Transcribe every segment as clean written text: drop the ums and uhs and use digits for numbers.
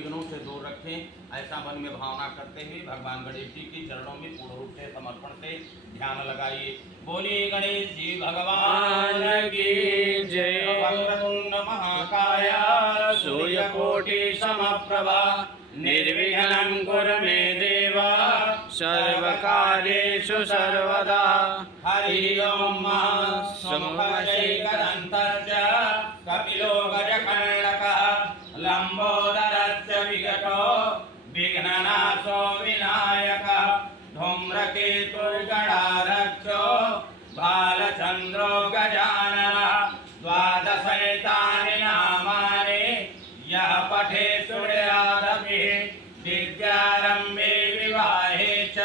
विघ्नों से दूर रखें, ऐसा मन में भावना करते हुए भगवान गणेश जी के चरणों में पूर्ण रूप से समर्पण से ध्यान लगाइए। बोलिए गणेश जी भगवान की जय। वक्रतुंड महाकाय सूर्यकोटि समप्रभा निर्विघ्नं कुरु मे देव सर्वकार्येषु सर्वदा। हरि ओम समुखशैकदन्तश्च कपिलो गजकर्णकः लंबोदरश्च विगतो विघ्ननाशो विनायकः धूम्रकेतुर्गणाध्यक्षो बालचन्द्रो गजाननः। द्वादशैतानि नामानि यः पठेत् शृणुयादपि विद्यारम्भे विवाहे च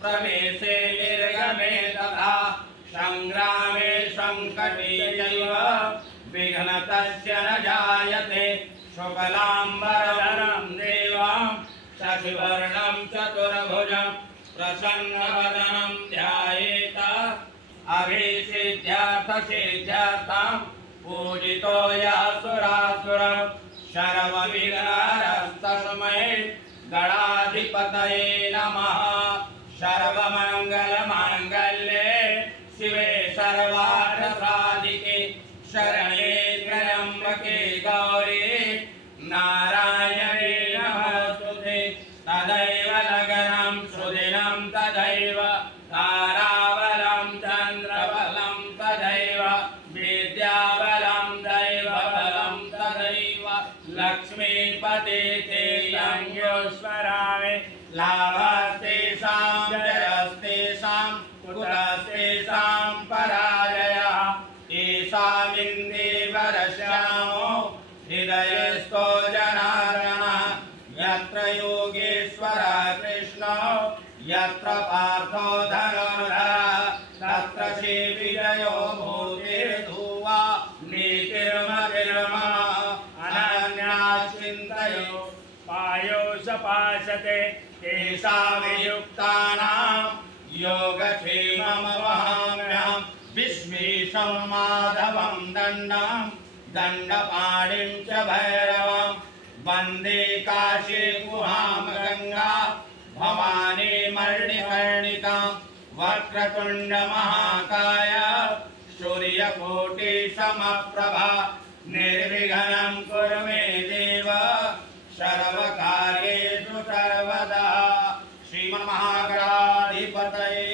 प्रवेशे निर्गमे तथा संग्रामे संकटे चैव विघ्नतस्य न जायते। शुक्लाम्बरधरं देवं शशिवर्णं चतुर्भुजं प्रसन्नवदनं ध्यायेत अभीष्टसिद्ध्यर्थसिद्ध्यर्थं पूजितो यः सुरासुरः सर्वविघ्नहरस्तस्मै गणाधिपतये नमः। सर्वमङ्गलमाङ्गल्ये शिवे सर्वार्थसाधिके शरणे त्र्यम्बके गौरी नारायणे नमोस्तुते। तदैव लग्नं सुदिनं तदैव ताराबलं चन्द्रबलं तदैव विद्याबलं दैवबलं तदैव लक्ष्मीपते ते यज्ञोस्मरामि। लाभस्तेषां जयस्तेषां कुतस्तेषां पराजयः। येषामिन्देवरश्यामो हृदयस्थो जनार्दनः। यत्र योगेश्वरः कृष्णो यत्र पार्थो धनुर्धरः तत्र श्रीविजयो भूतिर्धुवा नीतिर्मतिर्मम। अनन्याश्चिन्तयो पायो सपाशते तेषां योगक्षेममवहाम्यहम्। विश्वेशं माधवं दण्डं दण्डपाणिं च भैरवं वन्दे काशी गुहां गंगा भवानी मणिकर्णिकां। वक्रतुण्ड महाकाय सूर्यकोटि समप्रभा निर्विघ्नं कुरु मे देव सर्वकार्येषु सर्वदा। श्रीमन्महागणाधिपतये